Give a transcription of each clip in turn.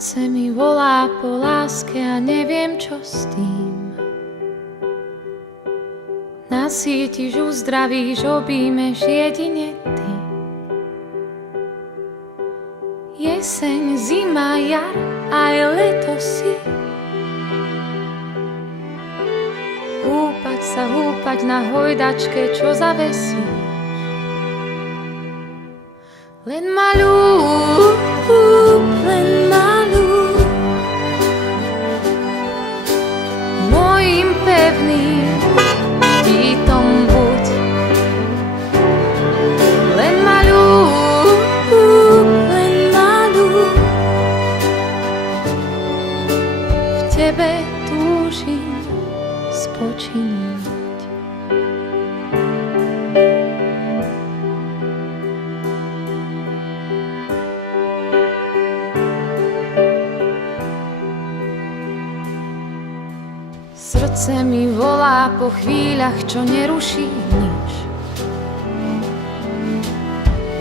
Srdce mi volá po láske a neviem, čo s tým. Nasítiš, uzdravíš, objímeš jedine ty. Jeseň, zima, jar, aj leto si. Húpať na hojdačke, čo zavesíš. Len ma ľúb, len ma ľúb. Mojím pevným štítom buď. Len ma ľúb, len ma ľúb. V tebe túžim spočinúť. Srdce mi volá po chvíľach, čo neruší nič.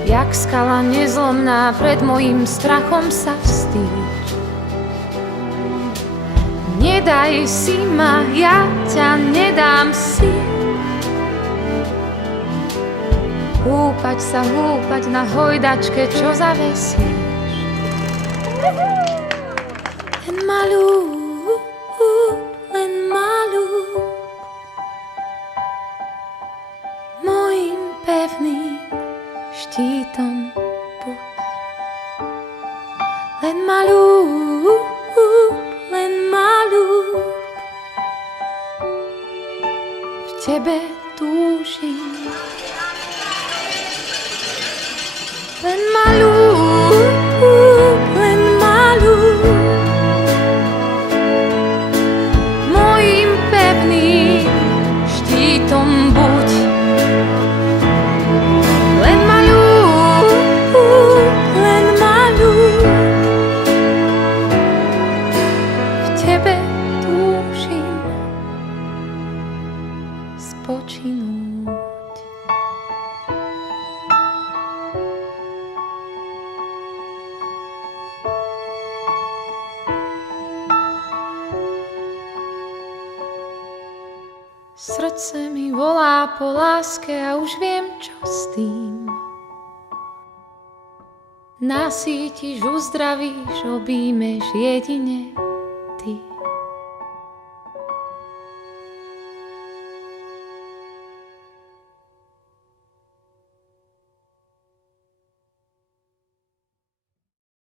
Jak skala nezlomná, pred mojím strachom sa vstýč. Nedaj si ma, ja ťa nedám si. Húpať na hojdačke, čo zavesíš. Len ma ľúb, len ma ľúb. Mojím pevným štítom buď. Len ma ľúb, len ma ľúb. V tebe túžim. Len ma ľúb, len ma ľúb. Mojím pevným štítom buď. Len ma ľúb, len ma ľúb. V tebe túžim spočinúť. Srdce mi volá po láske a už viem, čo s tým. Nasítiš, uzdravíš, objímeš jedine ty.